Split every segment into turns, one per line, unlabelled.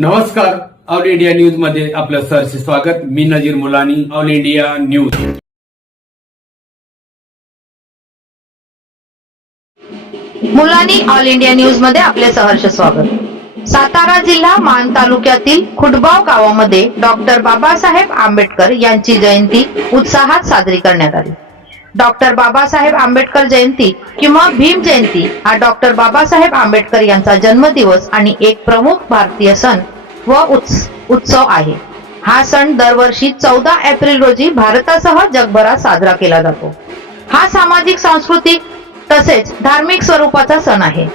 नमस्कार. All India न्यूजमध्ये आपलं सहर्ष स्वागत. मी Nazir Mulani all India news.
Mulani all India न्यूजमध्ये आपले सहर्ष स्वागत. सातारा जिल्हा मान तालुक्यातील खुटबाव गावामध्ये डॉक्टर बाबासाहेब आंबेडकर यांची जयंती उत्साहात साजरी करण्यात आली. डॉक्टर बाबासाहेब आंबेडकर जयंती किंवा भीम जयंती हा डॉक्टर बाबासाहेब आंबेडकर यांचा जन्मदिवस आणि एक प्रमुख भारतीय सण व उत्स- उत्सव आहे. हा सण दरवर्षी चौदा एप्रिल रोजी भारतासह जगभरात साजरा केला जातो. हा सामाजिक सांस्कृतिक तसेच धार्मिक स्वरूपाचा सण आहे.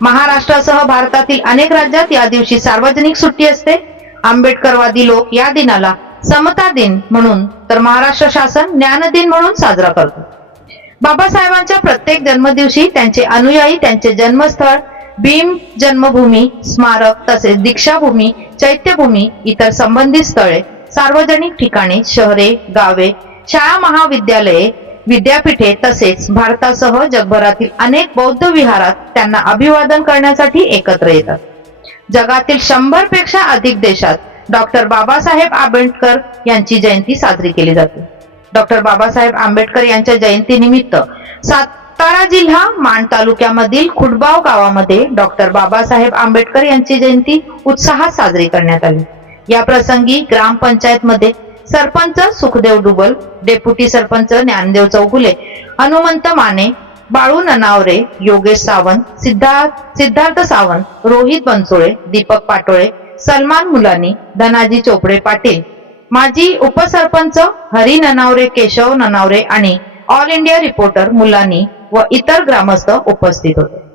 महाराष्ट्रासह भारतातील अनेक राज्यात या दिवशी सार्वजनिक सुट्टी असते. आंबेडकरवादी लोक या दिनाला समता दिन म्हणून तर महाराष्ट्र शासन ज्ञान दिन म्हणून साजरा करतो. बाबासाहेबांच्या प्रत्येक जन्मदिवशी त्यांचे अनुयायी त्यांचे जन्मस्थळ भीम जन्मभूमी स्मारक तसेच दीक्षाभूमी चैत्यभूमी इतर संबंधित स्थळे सार्वजनिक ठिकाणे शहरे गावे शाळा महाविद्यालये विद्यापीठे तसेच भारतासह जगभरातील अनेक बौद्ध विहारात त्यांना अभिवादन करण्यासाठी एकत्र येतात. जगातील शंभरपेक्षा अधिक देशात डॉक्टर बाबासाहेब आंबेडकर यांची जयंती साजरी केली जाते. डॉक्टर बाबासाहेब आंबेडकर यांच्या जयंतीनिमित्त सातारा जिल्हा माण तालुक्यामधील खुडबाव गावामध्ये डॉक्टर बाबासाहेब आंबेडकर यांची जयंती उत्साहात साजरी करण्यात आली. या प्रसंगी ग्रामपंचायत मध्ये सरपंच सुखदेव डुबल डेप्युटी सरपंच ज्ञानदेव चौगुले हनुमंत माने बाळू ननावरे योगेश सावंत सिद्धार्थ सिद्धार्थ सावंत रोहित बनसोळे दीपक पाटोळे सलमान मुलानी धनाजी चोपडे पाटील माजी उपसरपंच हरी ननावरे केशव ननावरे आणि ऑल इंडिया रिपोर्टर मुलानी व इतर ग्रामस्थ उपस्थित होते.